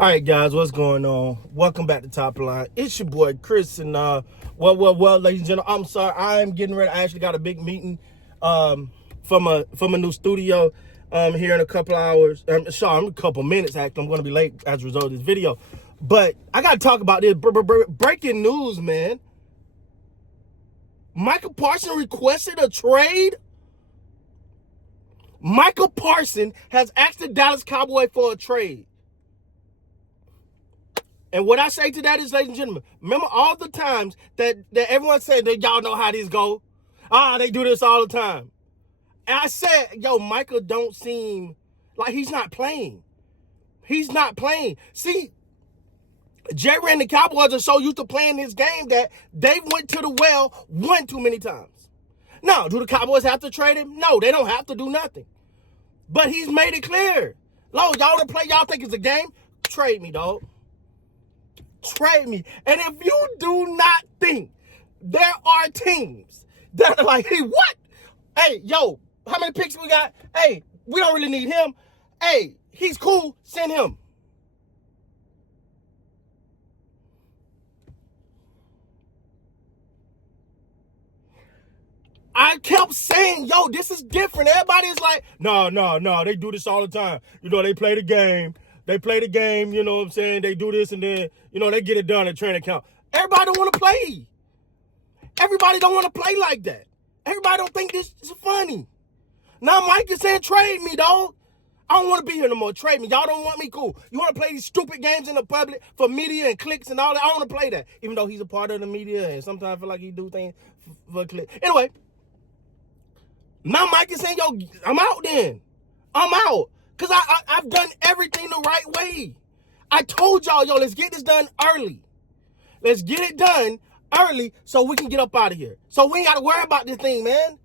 All right, guys, what's going on? Welcome back to Top Line. It's your boy Chris, and well, ladies and gentlemen, I'm sorry, I'm getting ready. I actually got a big meeting from a new studio here in a couple hours. I'm a couple minutes. Actually, I'm going to be late as a result of this video, but I got to talk about this breaking news, man. Micah Parson requested a trade. Micah Parson has asked the Dallas Cowboys for a trade. And what I say to that is, ladies and gentlemen, remember all the times that everyone said that y'all know how these go? They do this all the time. And I said, yo, Micah don't seem like he's not playing. He's not playing. See, Jerry and the Cowboys are so used to playing this game that they went to the well one too many times. Now, do the Cowboys have to trade him? No, they don't have to do nothing. But he's made it clear. Y'all to play, y'all think it's a game? Trade me, dog. Trade me. And if you do not think there are teams that are like, hey, what? Hey, yo, how many picks we got? Hey, we don't really need him. Hey, he's cool. Send him. I kept saying, yo, this is different. Everybody's like, no, they do this all the time. You know, they play the game. They play the game, you know what I'm saying? They do this and then, you know, they get it done at training camp. Everybody don't want to play. Everybody don't want to play like that. Everybody don't think this is funny. Now Mike is saying, trade me, dog. I don't want to be here no more. Trade me. Y'all don't want me, cool. You want to play these stupid games in the public for media and clicks and all that? I don't want to play that. Even though he's a part of the media and sometimes I feel like he do things for clicks. Anyway, now Mike is saying, yo, I'm out then. I'm out. Because I've done everything the right way. I told y'all, yo, let's get this done early. Let's get it done early so we can get up out of here. So we ain't got to worry about this thing, man.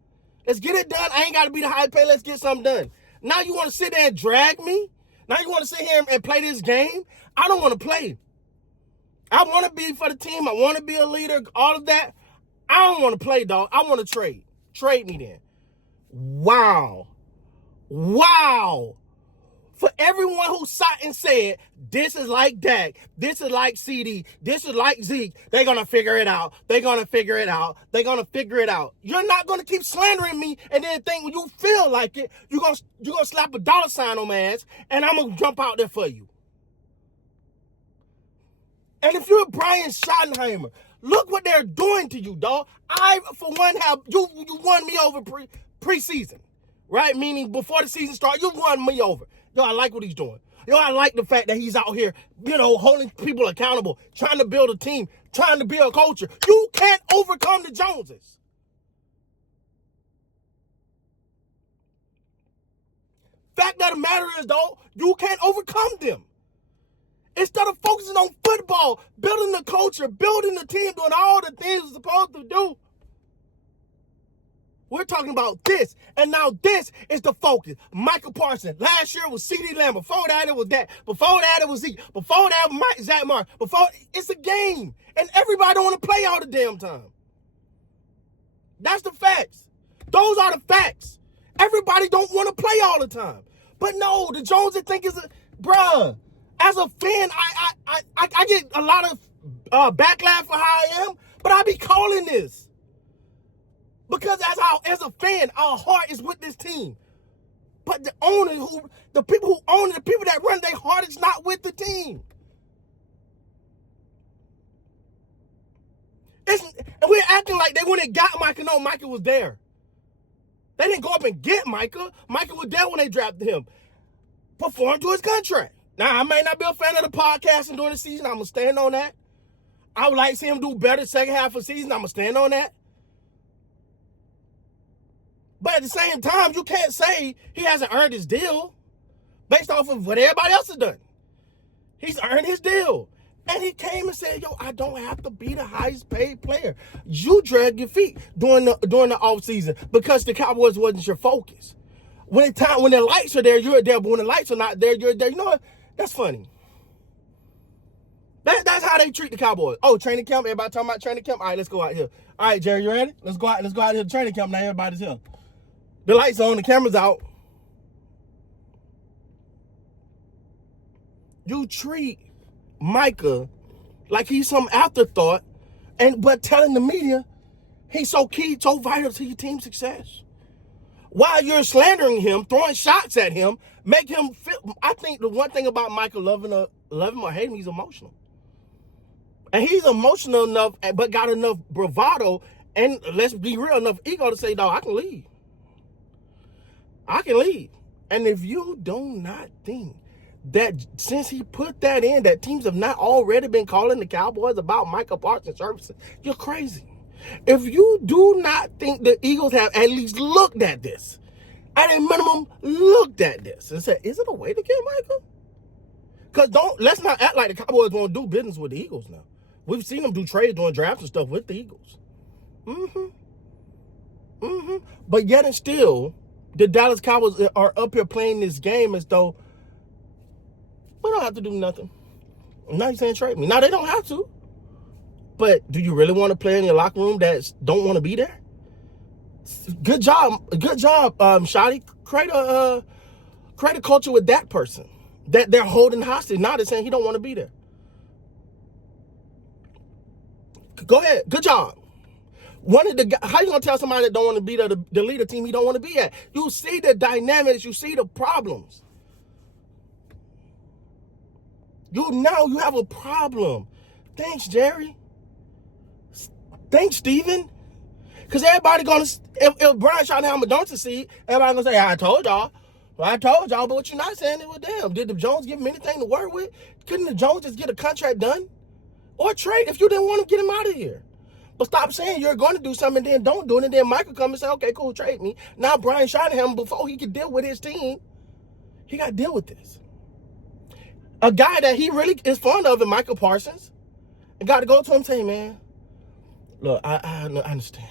Let's get it done. I ain't got to be the high pay. Let's get something done. Now you want to sit there and drag me? Now you want to sit here and play this game? I don't want to play. I want to be for the team. I want to be a leader, all of that. I don't want to play, dog. I want to trade. Trade me then. Wow. For everyone who sat and said, this is like Dak, this is like CD, this is like Zeke, they're going to figure it out. They're going to figure it out. They're going to figure it out. You're not going to keep slandering me and then think when you feel like it, you're going to slap a dollar sign on my ass and I'm going to jump out there for you. And if you're Brian Schottenheimer, look what they're doing to you, dog. I, for one, you won me over preseason, right? Meaning before the season started, you won me over. Yo, I like what he's doing. Yo, I like the fact that he's out here, you know, holding people accountable, trying to build a team, trying to build a culture. You can't overcome the Joneses. Fact of the matter is, though, you can't overcome them. Instead of focusing on football, building the culture, building the team, doing all the things we're supposed to do, we're talking about this, and now this is the focus. Micah Parson. Last year was CeeDee Lamb. Before that, it was that. Before that, it was Zeke. Before that, Zach Martin. It's a game, and everybody don't want to play all the damn time. That's the facts. Those are the facts. Everybody don't want to play all the time. But no, the Joneses think it's bruh. As a fan, I get a lot of backlash for how I am, but I be calling this. Because as a fan, our heart is with this team. But the people who own it, the people that run, their heart is not with the team. And we're acting like they went and got Micah. No, Micah was there. They didn't go up and get Micah. Micah was there when they drafted him. Performed to his contract. Now, I may not be a fan of the podcasting during the season. I'm going to stand on that. I would like to see him do better second half of the season. I'm going to stand on that. But at the same time, you can't say he hasn't earned his deal based off of what everybody else has done. He's earned his deal. And he came and said, yo, I don't have to be the highest paid player. You dragged your feet during the offseason because the Cowboys wasn't your focus. When the lights are there, you're there. But when the lights are not there, you're there. You know what? That's funny. That's how they treat the Cowboys. Oh, training camp. Everybody talking about training camp. All right, let's go out here. All right, Jerry, you ready? Let's go out here to training camp now. Everybody's here. The lights on, the camera's out. You treat Micah like he's some afterthought, but telling the media he's so key, so vital to your team's success. While you're slandering him, throwing shots at him, make him feel. I think the one thing about Micah, love him or hate him, he's emotional. And he's emotional enough, but got enough bravado, and let's be real, enough ego to say, dog, I can leave. I can leave. And if you do not think that since he put that in, that teams have not already been calling the Cowboys about Micah Parsons services, you're crazy. If you do not think the Eagles have at least looked at this, at a minimum, looked at this and said, is it a way to get Micah? Because let's not act like the Cowboys won't do business with the Eagles now. We've seen them do trades, doing drafts and stuff with the Eagles. But yet and still, the Dallas Cowboys are up here playing this game as though we don't have to do nothing. Now you're saying trade me. Now they don't have to. But do you really want to play in your locker room that don't want to be there? Good job, Shotty. Create a culture with that person that they're holding hostage. Now they're saying he don't want to be there. Go ahead. Good job. How you gonna tell somebody that don't want to be there the lead a team he don't want to be at? You see the dynamics. You see the problems. You have a problem. Thanks, Jerry. Thanks, Steven. Because everybody gonna, if Brian Schottenheimer don't succeed, everybody gonna say, I told y'all. Well, I told y'all, but what you're not saying it with them. Did the Jones give him anything to work with? Couldn't the Jones just get a contract done? Or trade if you didn't want to get him out of here? But stop saying you're going to do something and then don't do it. And then Micah come and say, okay, cool, trade me. Now Brian Schottenheimer, before he could deal with his team, he got to deal with this. A guy that he really is fond of, Micah Parsons, and got to go to him and say, man, look, I understand.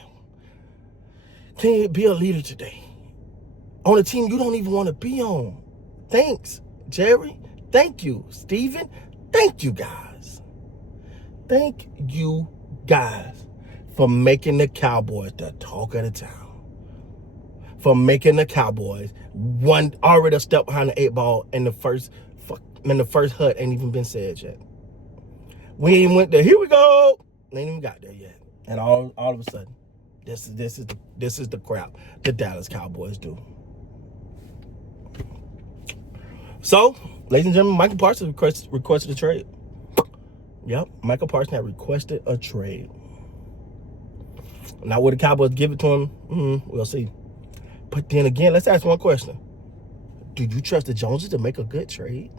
Can you be a leader today on a team you don't even want to be on? Thanks, Jerry. Thank you, Steven. Thank you, guys. Thank you, guys, for making the Cowboys the talk of the town. For making the Cowboys already a step behind the 8 ball, and the first hut ain't even been said yet. We ain't went there. Here we go. They ain't even got there yet. And all of a sudden, this is the crap the Dallas Cowboys do. So, ladies and gentlemen, Micah Parsons requested a trade. Yep, Micah Parsons had requested a trade. Now, will the Cowboys give it to him? We'll see. But then again, let's ask one question. Do you trust the Joneses to make a good trade?